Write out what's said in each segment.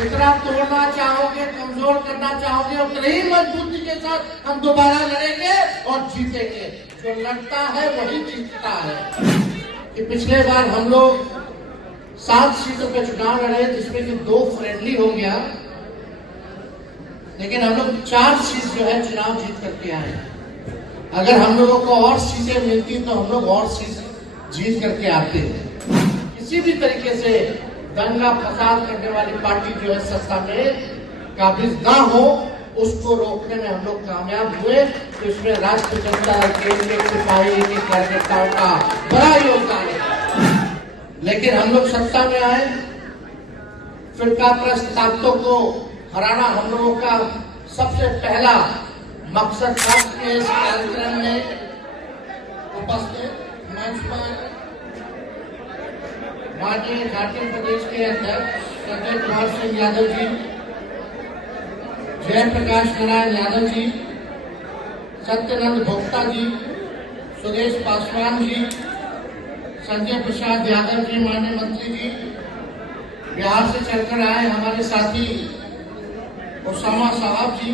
जितना तोड़ना चाहोगे, कमजोर करना चाहोगे, उतनी ही मजबूती के साथ हम दोबारा लड़ेंगे और जीतेंगे। जो लड़ता है वही जीतता है। कि पिछले बार हम लोग 7 सीटों पे चुनाव लड़े, जिसमें कि 2 फ्रेंडली हो गया, लेकिन हम लोग 4 सीट जो है चुनाव जीत करके आए। अगर हम लोगों को और सीटें मिलती तो हम लोग और सीट जीत करके आते। किसी भी तरीके से दंगा फसाद करने वाली पार्टी जो है सत्ता में काबिज ना हो, उसको रोकने में हम लोग कामयाब हुए। तो इसमें राष्ट्रीय जनता दल के एक सिपाही, एक कार्यकर्ताओं का बड़ा योगदान है। लेकिन हम लोग सत्ता में आए, फिरकाप्रस्त ताकतों को हराना हम लोगों का सबसे पहला मकसद था। इस कार्यक्रम में उपस्थित मंच पर माननीय झारखंड प्रदेश के अध्यक्ष संजय कुमार सिंह यादव जी, जयप्रकाश नारायण यादव जी, सत्यनंद भोक्ता जी, सुदेश पासवान जी, संजय प्रसाद यादव जी, माननीय मंत्री जी, बिहार से चलकर आए हमारे साथी ओसामा साहब जी,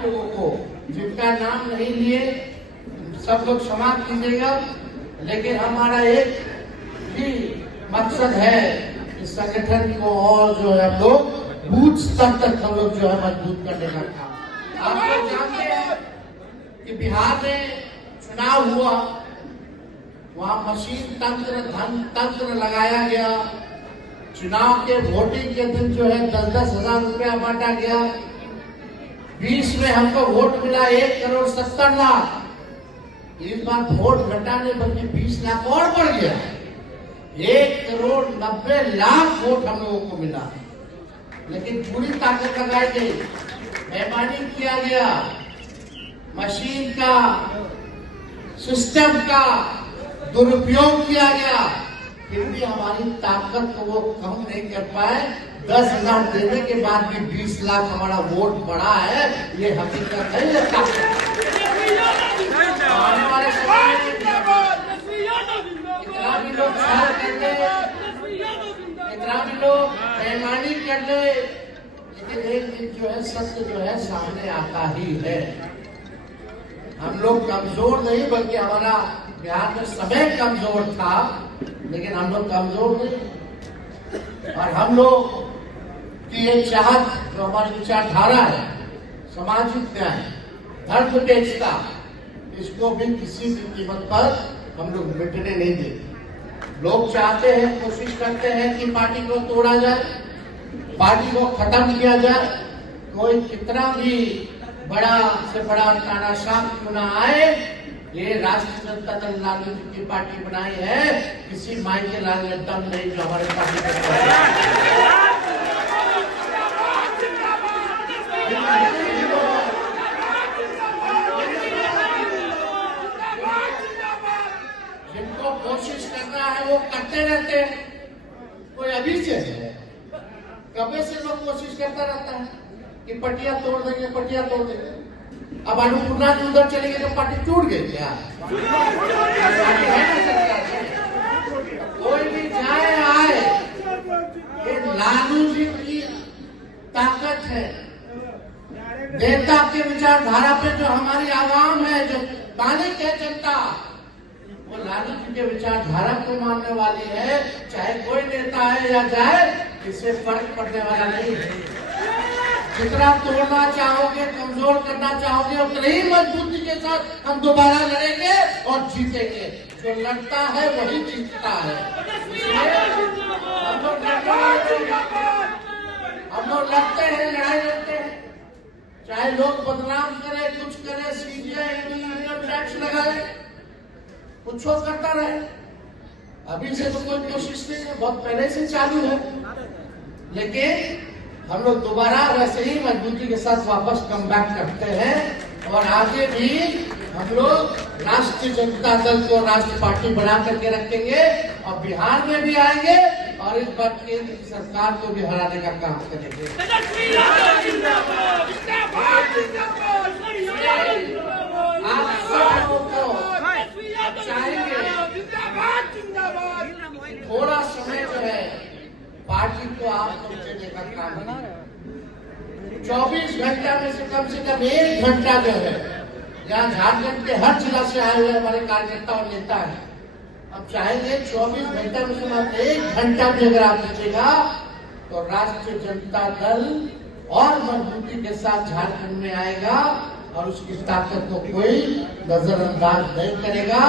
लोगों को जिनका नाम नहीं लिए सब लोग क्षमा कीजिएगा, लेकिन हमारा एक ही मकसद है इस संगठन को और जो है हम लोग बूथ स्तर तक हम लोग जो है मजबूत करने का काम। आप लोग जानते हैं कि बिहार में चुनाव हुआ, वहां मशीन तंत्र, धन तंत्र लगाया गया। चुनाव के वोटिंग के दिन जो है 10-10 हजार रुपया बांटा गया। 20 में हमको वोट मिला 1,70,00,000। इस बार वोट घटाने बल्कि 20 लाख और बढ़ गया। 1,90,00,000 वोट हम लोगों को मिला, लेकिन पूरी ताकत लगाई गई, बेईमानी किया गया, मशीन का, सिस्टम का दुरुपयोग किया गया, फिर भी हमारी ताकत को वो कम नहीं कर पाए। 10,000 देने के बाद भी 20 लाख हमारा वोट बढ़ा है, ये हकीकत है। ये ताकत हमारे समय में इतना भी लोग छल कर ले, इतना भी लोग बेईमानी कर ले, लेकिन एक दिन जो है सत्य जो है सामने आता ही है। हम लोग कमजोर नहीं, बल्कि हमारा बिहार में समय कमजोर था, लेकिन हम लोग कमजोर नहीं। और हम लोग की ये चाहत, जो हमारी विचारधारा है, सामाजिक न्याय, धर्मनिरपेक्षता, इसको भी किसी भी कीमत पर हम लोग मिटने नहीं देते। लोग चाहते हैं, कोशिश करते हैं कि पार्टी को तोड़ा जाए, पार्टी को खत्म किया जाए। कोई कितना भी बड़ा से बड़ा तानाशाह क्यों ना आए, ये राष्ट्रीय जनता दल लालू जी की पार्टी बनाई है। किसी माई के लाल में दम नहीं जो हमारे पार्टी को जिनको कोशिश करना है वो करते रहते हैं। कोई अभी से है, कभी से लोग कोशिश करता रहता है कि पटिया तोड़ देंगे, पटिया तोड़ देंगे। अब अनुपूर्णा जी उधर चले गए तो पार्टी टूट गई क्या? कोई भी जाए आए, ये लालू जी की ताकत है। नेता के विचारधारा पे जो हमारी आवाम है, जो मालिक है जनता, वो लालू जी के विचारधारा को मानने वाली है। चाहे कोई नेता है या जाए, इससे फर्क पड़ने वाला नहीं है। जितना तोड़ना चाहोगे, कमजोर करना चाहोगे, उतनी ही मजबूती के साथ हम दोबारा लड़ेंगे और जीतेंगे। जो लड़ता है वही जीतता है। हम लोग लड़ते हैं, लड़ाई लड़ते हैं, चाहे लोग बदनाम करें, कुछ करें, सीबीआई इनकम टैक्स लगाए, कुछ करता रहे। अभी से तो कोई कोशिश नहीं है, बहुत पहले से चालू है। लेकिन हम लोग दोबारा वैसे ही मजबूती के साथ वापस कम बैक करते हैं और आगे भी हम लोग राष्ट्रीय जनता दल को राष्ट्रीय पार्टी बना करके रखेंगे और बिहार में भी आएंगे और इस बार केंद्र की सरकार को भी हराने का काम करेंगे। आप सब लोगों को चाहेंगे थोड़ा समय जो है पार्टी को आप लोग देने का काम है। 24 घंटा में से कम 1 घंटा जो है, यहाँ झारखंड के हर जिला से आए हुए हमारे कार्यकर्ता और नेता है, अब चाहेंगे 24 घंटा में से 1 घंटा भी अगर आप दीजिएगा तो राष्ट्रीय जनता दल और मजबूती के साथ झारखंड में आएगा और उसकी ताकत को कोई नजरअंदाज नहीं करेगा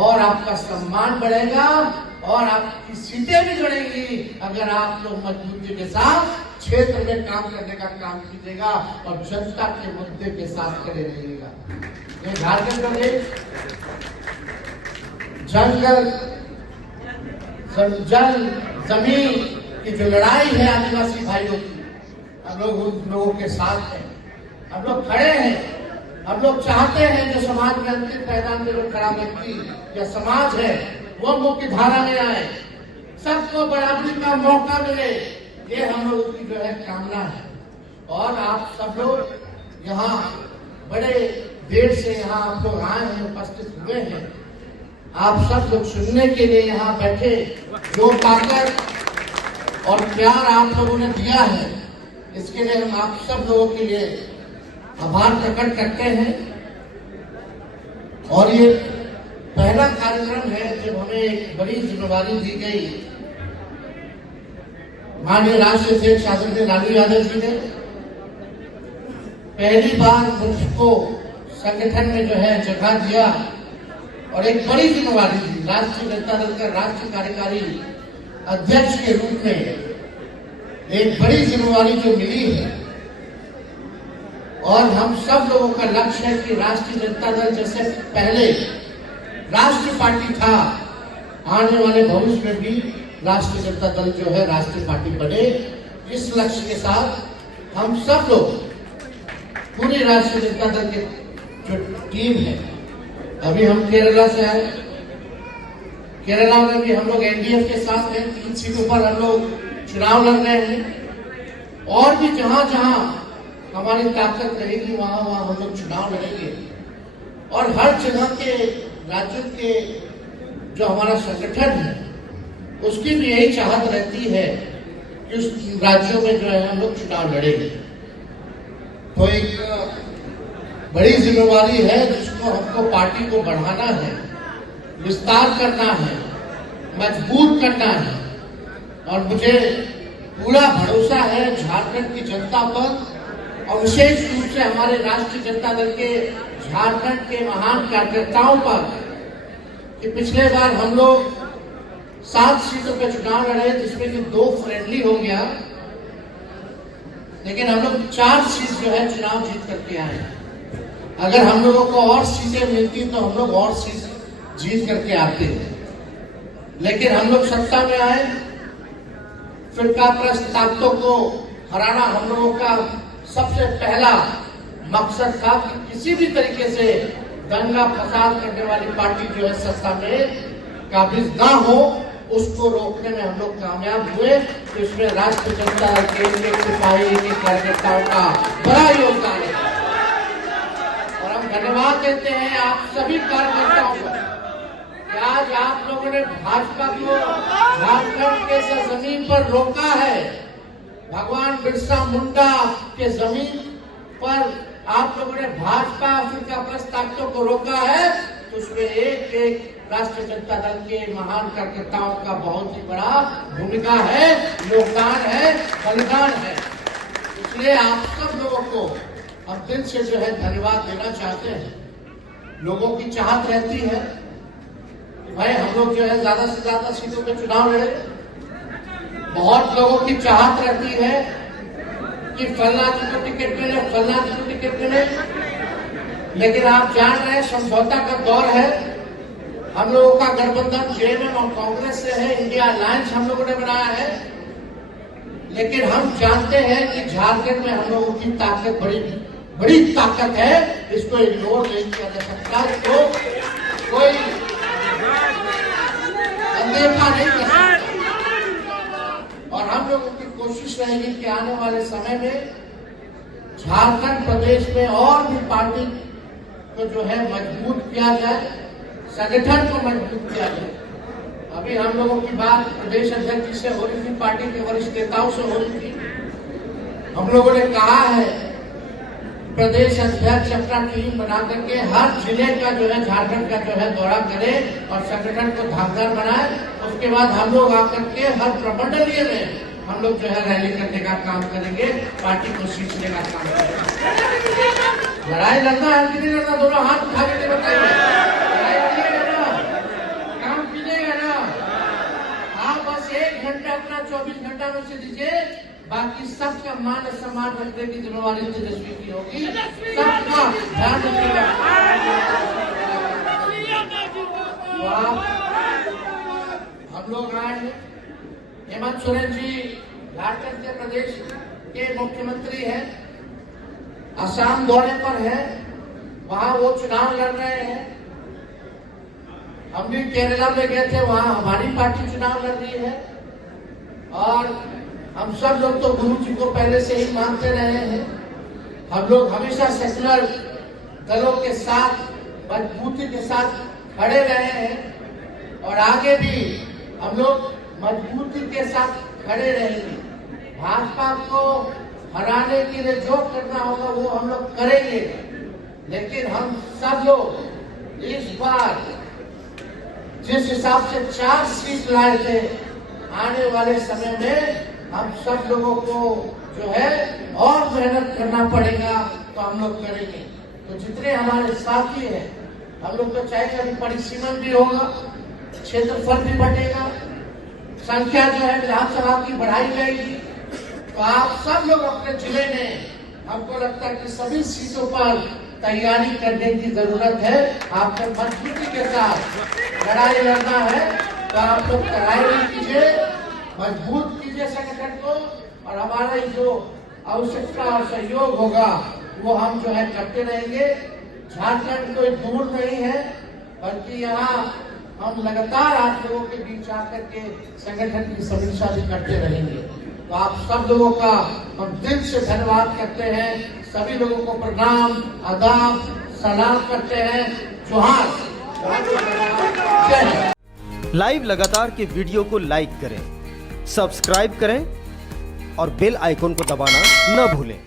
और आपका सम्मान बढ़ेगा और आपकी सीटें भी बढ़ेंगी अगर आप लोग मजबूती के साथ क्षेत्र में काम करने का काम कीजिएगा और जनता के मुद्दे के साथ खड़े रहिएगा। ये झारखंड प्रदेश जंगल जल जमीन की जो लड़ाई है आदिवासी भाइयों की, हम लोग उन लोगों के साथ हैं, हम लोग खड़े हैं। हम लोग चाहते हैं जो समाज में अंतिम पैदान में जो खड़ा व्यक्ति या समाज है वो मुख्य धारा में आए, सबको बराबरी का मौका मिले, ये हम लोगों की जो है कामना है। और आप सब लोग यहाँ बड़े देर से यहाँ आप लोग आए हैं, उपस्थित हुए हैं, आप सब लोग सुनने के लिए यहाँ बैठे, जो ताकत और प्यार आप लोगों ने दिया है इसके लिए हम आप सब लोगों के लिए आभार प्रकट करते हैं। और ये पहला कार्यक्रम है जब हमें एक बड़ी जिम्मेवारी दी गई माननीय राष्ट्रीय अध्यक्ष आदरणीय लालू यादव जी ने पहली बार मुझको संगठन में जो है जगह दिया और एक बड़ी जिम्मेवारी दी। राष्ट्रीय जनता दल का राष्ट्रीय कार्यकारी अध्यक्ष के रूप में एक बड़ी जिम्मेवारी जो मिली है और हम सब लोगों का लक्ष्य है कि राष्ट्रीय जनता दल जैसे पहले राष्ट्रीय पार्टी था, आने वाले भविष्य में भी राष्ट्रीय जनता दल जो है राष्ट्रीय पार्टी बने। इस लक्ष्य के साथ हम सब लोग पूरी राष्ट्रीय जनता दल की जो टीम है, अभी हम केरला से आए, केरला में भी हम लोग एनडीएफ के साथ हैं, 3 सीटों पर हम लोग चुनाव लड़ रहे हैं और भी जहां जहां हमारी ताकत रहेगी वहां वहां हम लोग चुनाव लड़ेंगे। और हर जगह के राज्यों के जो हमारा संगठन है उसकी भी यही चाहत रहती है कि उस राज्यों में जो है हम लोग चुनाव लड़ेंगे। तो एक बड़ी जिम्मेवारी है जिसको हमको पार्टी को बढ़ाना है, विस्तार करना है, मजबूत करना है। और मुझे पूरा भरोसा है झारखंड की जनता पर और विशेष रूप से हमारे राष्ट्रीय जनता दल के झारखंड के महान कार्यकर्ताओं पर कि पिछले बार हम लोग 7 सीटों पे चुनाव लड़े जिसमें कि 2 फ्रेंडली हो गया, लेकिन हम लोग 4 सीट जो है चुनाव जीत करके आए। अगर हम लोगों को और सीटें मिलती तो हम लोग और सीट जीत करके आते, लेकिन हम लोग सत्ता में आए, फिरकाप्रस्त ताकतों को हराना हम लोगों का सबसे पहला मकसद था कि किसी भी तरीके से दंगा फसाद करने वाली पार्टी जो है सत्ता में काबिज ना हो, उसको रोकने में हम लोग कामयाब हुए। तो इसमें राष्ट्रीय जनता दल के सिपाही के कार्यकर्ताओं का बड़ा योगदान है और हम धन्यवाद देते हैं आप सभी कार्यकर्ताओं को। आज आप लोगों ने भाजपा को झारखंड के जमीन पर रोका है, भगवान बिरसा मुंडा के जमीन पर आप लोगों ने भाजपा फिरकाप्रस्त ताकतों को रोका है, तो उसमें एक एक राष्ट्रीय जनता दल के महान कार्यकर्ताओं का बहुत ही बड़ा भूमिका है, योगदान है, बलिदान है। इसलिए आप सब लोगों को हम दिल से जो है धन्यवाद देना चाहते हैं। लोगों की चाहत रहती है भाई हम लोग जो है ज्यादा से ज्यादा सीटों पे चुनाव लड़े, बहुत लोगों की चाहत रहती है कि फलना जी को टिकट मिले, फलना जी को टिकट मिले, लेकिन आप जान रहे हैं समझौता का दौर है। हम लोगों का गठबंधन जेएमएम और कांग्रेस से है, इंडिया अलायंस हम लोगों ने बनाया है, लेकिन हम जानते हैं कि झारखंड में हम लोगों की ताकत बड़ी ताकत है, इसको इग्नोर नहीं किया जा सकता, इसको कोई अनदेखा नहीं कर सकता। और हम लोगों की कोशिश रहेगी कि आने वाले समय में झारखंड प्रदेश में और भी पार्टी को जो है मजबूत किया जाए, संगठन को मजबूत किया जाए अभी हम लोगों की बात प्रदेश अध्यक्ष जी से हो रही थी, पार्टी के वरिष्ठ नेताओं से हो रही थी। हम लोगों ने कहा है प्रदेश अध्यक्ष अपना टीम बना करके हर जिले का जो है झारखंड का जो है दौरा करे और संगठन को धाकदार बनाए। उसके बाद हम लोग आकर के हर प्रमंडलीय में हम लोग जो है रैली करने का काम करेंगे, पार्टी को सींचने का काम करेंगे। लड़ाई लड़ना है कि नहीं लड़ना, दोनों हाथ उठा के बताइए। लड़ाई लड़िएगा ना, काम कीजिएगा ना। आप बस 1 घंटा अपना 24 घंटा में से दीजिए, बाकी सबका मान सम्मान रखने की जिम्मेवारी तेजस्वी की होगी। सबका ध्यान रखिएगा। हम लोग आए हैं, हेमंत सोरेन जी झारखंड के प्रदेश के मुख्यमंत्री हैं, असम दौरे पर है, वहां वो चुनाव लड़ रहे हैं। हम भी केरला में गए थे, वहां हमारी पार्टी चुनाव लड़ रही है। और हम सब लोग तो गुरु जी को पहले से ही मानते रहे हैं। हम लोग हमेशा सेक्युलर दलों के साथ मजबूती के साथ खड़े रहे हैं और आगे भी हम लोग मजबूती के साथ खड़े रहेंगे। भाजपा को हराने के लिए जो करना होगा वो हम लोग करेंगे, लेकिन हम सब लोग इस बार जिस हिसाब से 4 सीट लाए थे, आने वाले समय में हम सब लोगों को जो है और मेहनत करना पड़ेगा, तो हम लोग करेंगे। तो जितने हमारे साथी हैं, हम लोग तो चाहे कभी परिसीमन भी होगा, क्षेत्रफल भी बढ़ेगा, संख्या जो है विधानसभा की बढ़ाई जाएगी। तो आप सब लोग अपने जिले में, हमको लगता है कि सभी सीटों पर तैयारी करने की जरूरत है। आपको मजबूती के साथ लड़ाई लड़ना है, तो आप लोग तैयारी कीजिए, मजबूत कीजिए संगठन को, और हमारा जो आवश्यकता और सहयोग होगा वो हम जो है करते रहेंगे। झारखंड कोई दूर नहीं है, बल्कि यहाँ हम लगातार आप लोगों के बीच आकर के संगठन की समीक्षा भी करते रहेंगे। तो आप सब लोगों का हम दिल से धन्यवाद करते हैं। सभी लोगों को प्रणाम, आदाब, सलाम करते हैं। जोहार। लाइव लगातार के वीडियो को लाइक करें, सब्सक्राइब करें और बेल आइकन को दबाना न भूलें।